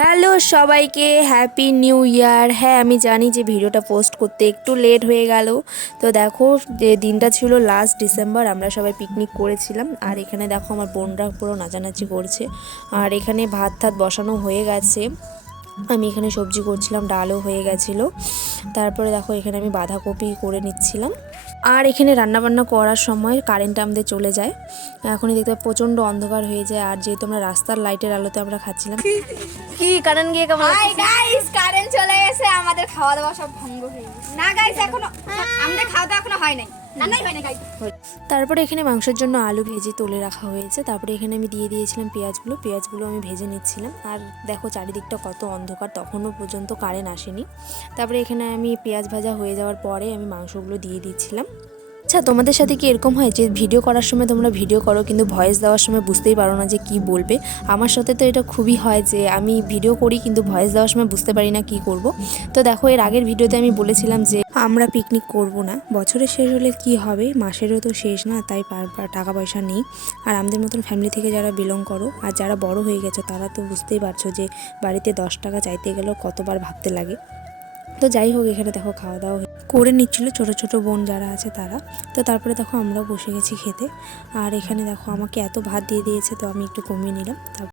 Hello সবাইকে, happy new year. হ্যাঁ, আমি জানি যে ভিডিওটা পোস্ট করতে একটু লেট হয়ে গেল। তো দেখো, যে দিনটা ছিল লাস্ট ডিসেম্বর, আমরা সবাই পিকনিক করেছিলাম। আর এখানে দেখো আমার বোনরা পুরো নাচানাচি করছে। আর এখানে ভাত টাত বসানো হয়ে গেছে। আমি এখানে সবজি করছিলাম, ডালও হয়ে গেছিলো। তারপরে দেখো এখানে আমি বাঁধাকপি করে নিচ্ছিলাম। আর এখানে রান্নাবান্না করার সময় কারেন্ট আমাদের চলে যায়। এখনই দেখতে প্রচণ্ড অন্ধকার হয়ে যায়। আর যেহেতু আমরা রাস্তার লাইটের আলোতে আমরা খাচ্ছিলাম, কি কারেন্ট গিয়ে কেমন হাই গাইস, কারেন্ট চলে গেছে, আমাদের খাওয়া দাওয়া সব ভঙ্গ হয়ে গেছে। না গাইস, এখনো আমাদের খাওয়া দাওয়া এখনো হয় নাই, রান্নাই হয় না গাইস। তারপরে এখানে মাংসের জন্য আলু ভেজে তুলে রাখা হয়েছে। তারপরে এখানে আমি দিয়ে দিয়েছিলাম পেঁয়াজগুলো আমি ভেজে নিচ্ছিলাম। আর দেখো চারিদিকটা কত অন্ধকার, তখনও পর্যন্ত কারেন্ট আসেনি। তারপরে এখানে আমি পেঁয়াজ ভাজা হয়ে যাওয়ার পরে আমি মাংসগুলো দিয়ে দিচ্ছিলাম। আচ্ছা, তোমাদের সাথে কি এরকম হয় যে ভিডিও করার সময় তোমরা ভিডিও করো কিন্তু ভয়েস দেওয়ার সময় বুঝতেই পারো না যে কি বলবে? আমার সাথে তো এটা খুবই হয় যে আমি ভিডিও করি কিন্তু ভয়েস দেওয়ার সময় বুঝতে পারি না কি করব। তো দেখো, এর আগের ভিডিওতে আমি বলেছিলাম যে আমরা পিকনিক করব না, বছরের শেষ হলে কি হবে, মাসেরও তো শেষ না, তাই টাকা পয়সা নেই। আর আমাদের মতন ফ্যামিলি থেকে যারা বিলং করো আর যারা বড় হয়ে গেছো তারা তো বুঝতেই পারছো যে বাড়িতে 10 টাকা চাইতে গেলেও কতবার ভাবতে লাগে। তো যাই হোক, এখানে দেখো খাওয়া দাওয়া করে নিচ্ছিলো ছোট ছোট বোন যারা আছে তারা। তো তারপরে দেখো আমরাও বসে গেছি খেতে। আর এখানে দেখো আমাকে এত ভাত দিয়ে দিয়েছে, তো আমি একটু কমিয়ে নিলাম।